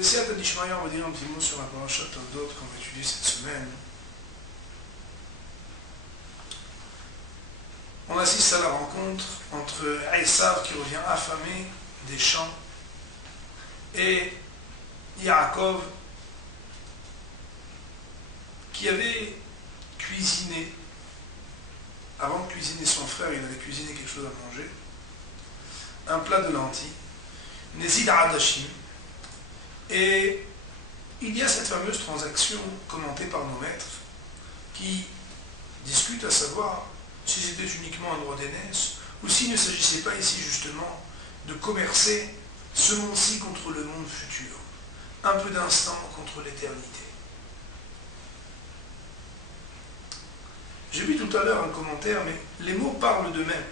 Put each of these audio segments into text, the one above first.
B'Siyata Dishmaya, on va dire un petit mot sur la parashat Toldot qu'on va étudier cette semaine. On assiste à la rencontre entre Esav qui revient affamé des champs et Yaakov qui avait cuisiné, avant de cuisiner son frère, il avait cuisiné quelque chose à manger, un plat de lentilles, Nezid Adashim, et il y a cette fameuse transaction commentée par nos maîtres qui discutent à savoir si c'était uniquement un droit d'aînesse ou s'il ne s'agissait pas ici justement de commercer ce monde-ci contre le monde futur, un peu d'instant contre l'éternité. J'ai vu tout à l'heure un commentaire, mais les mots parlent d'eux-mêmes.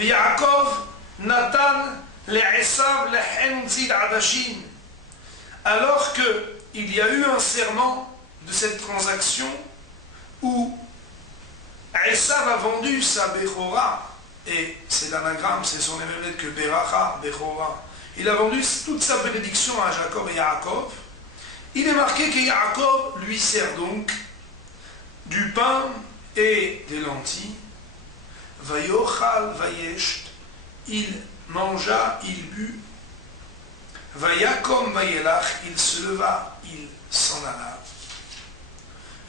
Yaakov Nathan le'esav le'hen zid adashin. Alors qu'il y a eu un serment de cette transaction où Esav a vendu sa Bechora, et c'est l'anagramme, c'est son émerveille que Beracha, Bechora. Il a vendu toute sa bénédiction à Jacob et Yaakov. Il est marqué que Yaakov lui sert donc du pain et des lentilles. Vayochal vayesht, il mangea, il but. Vayakom vayelach, il se leva, il s'en alla.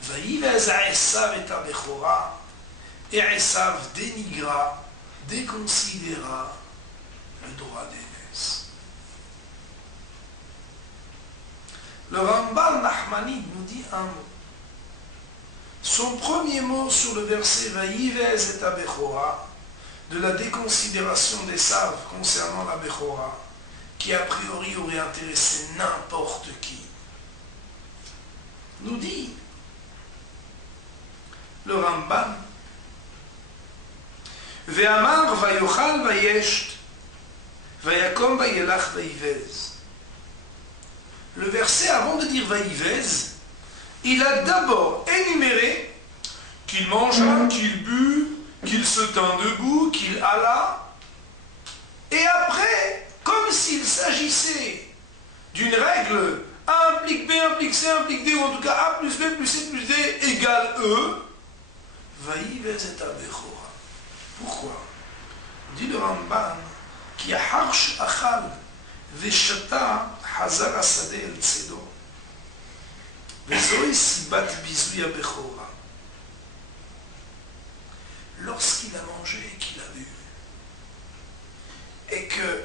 Vayivez Esav et Bechora, et Esav dénigra, déconsidéra le droit d'aînesse. Le Rambam Nachmanide nous dit un mot. Son premier mot sur le verset Vayivez et Bechora, de la déconsidération d'Esav concernant la Bechora, qui a priori aurait intéressé n'importe qui, nous dit le Rambam Ve'amar vayochal vayesht vayakom vayelach vayivez. Le verset avant de dire vayivez, il a d'abord énuméré qu'il mangea, qu'il but, qu'il se tint debout, qu'il alla, et après, comme s'il s'agissait d'une règle A implique B, implique C, implique D, ou en tout cas A plus B plus C plus D égale E, Vayivez et Bechora. Pourquoi? Dit le Ramban, qui a harsh achal veshata hazar asade el tsedo vezoi sibat bizouya Bechora. Lorsqu'il a mangé et qu'il a bu, et que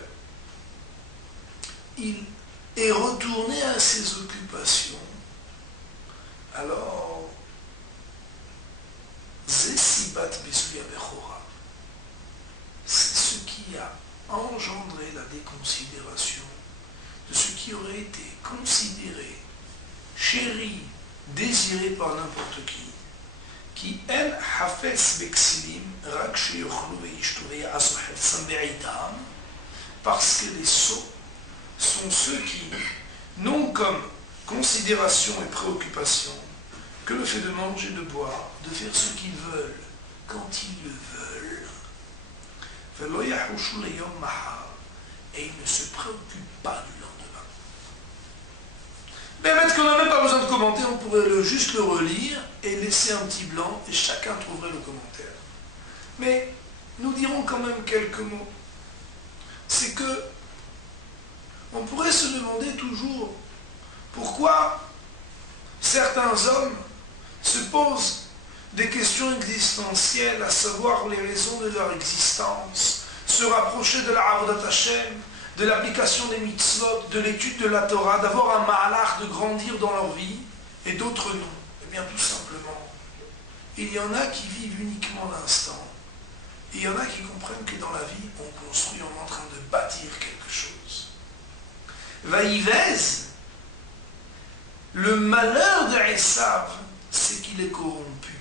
il est retourné à ses occupations, alors Zesibat Bizouya Bechora, c'est ce qui a engendré la déconsidération de ce qui aurait été considéré, chéri, désiré par n'importe qui en hafes beksilim rak sheyochlu veishtu ve'asu hefsam be'itam, parce que les sots sont ceux qui n'ont comme considération et préoccupation que le fait de manger, de boire, de faire ce qu'ils veulent, quand ils le veulent. Et ils ne se préoccupent pas du lendemain. Mais peut-être qu'on n'a même pas besoin de commenter, on pourrait juste le relire et laisser un petit blanc et chacun trouverait le commentaire. Mais nous dirons quand même quelques mots. C'est que on pourrait se demander toujours pourquoi certains hommes se posent des questions existentielles, à savoir les raisons de leur existence, se rapprocher de la Avodat Hashem, de l'application des mitzvot, de l'étude de la Torah, d'avoir un ma'alach, de grandir dans leur vie, et d'autres non. Eh bien tout simplement, il y en a qui vivent uniquement l'instant, et il y en a qui comprennent que dans la vie, on construit, on est en train de bâtir quelque chose. Vaïvez, le malheur de Esav, c'est qu'il est corrompu.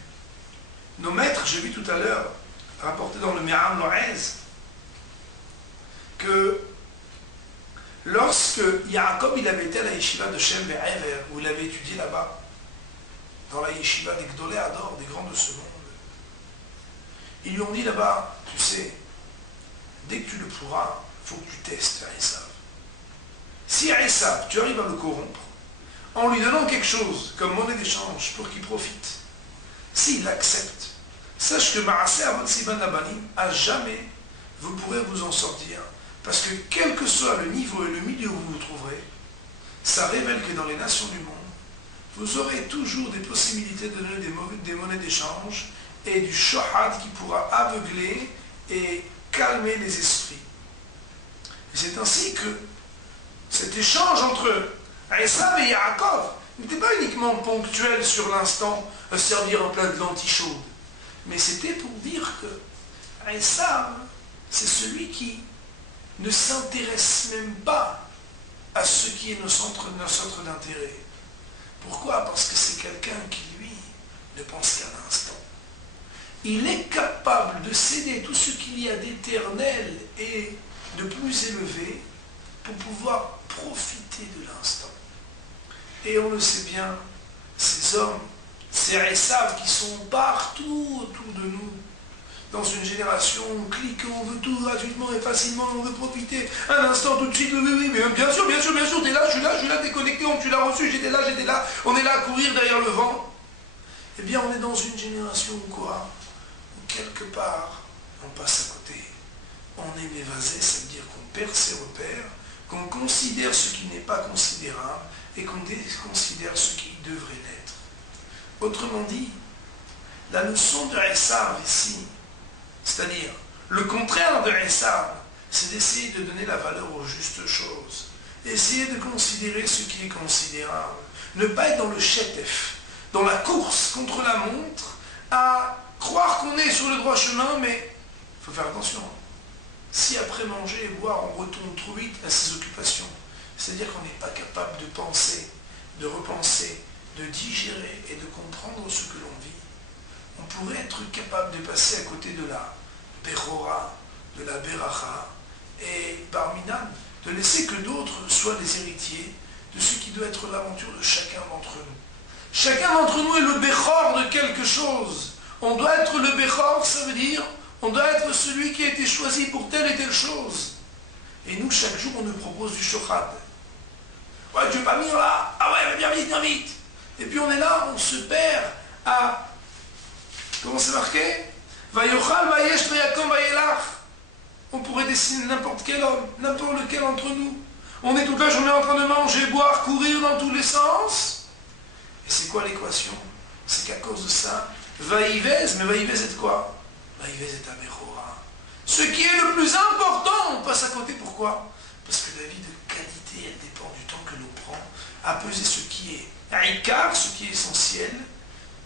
Nos maîtres, j'ai vu tout à l'heure, rapporté dans le Me'am Lo'ez, que lorsque Yaakov il avait été à la yeshiva de Shem Ve'ever, où il avait étudié là-bas, dans la yeshiva des Gdolé Ador, des grands de ce monde, ils lui ont dit là-bas, tu sais, dès que tu le pourras, il faut que tu testes Esav. Si Esav, tu arrives à le corrompre, en lui donnant quelque chose comme monnaie d'échange pour qu'il profite, s'il accepte, sache que Maaseh Avot Sivan Abanim, à jamais vous pourrez vous en sortir. Parce que quel que soit le niveau et le milieu où vous vous trouverez, ça révèle que dans les nations du monde, vous aurez toujours des possibilités de donner des monnaies d'échange et du shohad qui pourra aveugler et calmer les esprits. Et c'est ainsi que cet échange entre Esav et Yaakov n'était pas uniquement ponctuel sur l'instant, servir un plat de lentilles chaudes, mais c'était pour dire que Esav, c'est celui qui ne s'intéresse même pas à ce qui est notre centre d'intérêt. Pourquoi? Parce que c'est quelqu'un qui, lui, ne pense qu'à l'instant. Il est capable de céder tout ce qu'il y a d'éternel et de plus élevé pour pouvoir profiter de l'instant. Et on le sait bien, ces hommes, ces Esav qui sont partout autour de nous, dans une génération, on clique, on veut tout gratuitement et facilement, on veut profiter un instant tout de suite, oui, mais bien sûr, t'es là, je suis là, déconnecté, tu l'as reçu, j'étais là, on est là à courir derrière le vent. Eh bien, on est dans une génération où quoi? Où quelque part, on passe à côté. On est évasé, c'est-à-dire qu'on perd ses repères, qu'on considère ce qui n'est pas considérable et qu'on déconsidère ce qui devrait l'être. Autrement dit, la notion de Esav ici, c'est-à-dire, le contraire de Esav, c'est d'essayer de donner la valeur aux justes choses. Essayer de considérer ce qui est considérable. Ne pas être dans le chétef, dans la course contre la montre, à croire qu'on est sur le droit chemin, mais il faut faire attention. Si après manger et boire, on retourne trop vite à ses occupations, c'est-à-dire qu'on n'est pas capable de penser, de repenser, de digérer et de comprendre ce que l'on vit, on pourrait être capable de passer à côté de la Bechora, de la Beracha, et par Minan, de laisser que d'autres soient les héritiers de ce qui doit être l'aventure de chacun d'entre nous. Chacun d'entre nous est le Bechor de quelque chose. On doit être le Bechor, ça veut dire, on doit être celui qui a été choisi pour telle et telle chose. Et nous, chaque jour, on nous propose du shochad. Ouais, tu veux pas venir là? Ah ouais, viens vite. Et puis on est là, on se perd à... Comment c'est marqué? Vayochal, vayesh, vayakom, vayelach. On pourrait dessiner n'importe quel homme, n'importe lequel entre nous. On est toute la journée en train de manger, boire, courir dans tous les sens. Et c'est quoi l'équation? C'est qu'à cause de ça, vaïvez, mais vaïvez est quoi? Vaïvez est amechora. Ce qui est le plus important, on passe à côté. Pourquoi? Parce que la vie de qualité, elle dépend du temps que l'on prend à peser ce qui est Aïkar, ce qui est essentiel,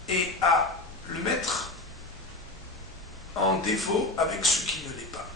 et à le mettre en défaut avec ce qui ne l'est pas.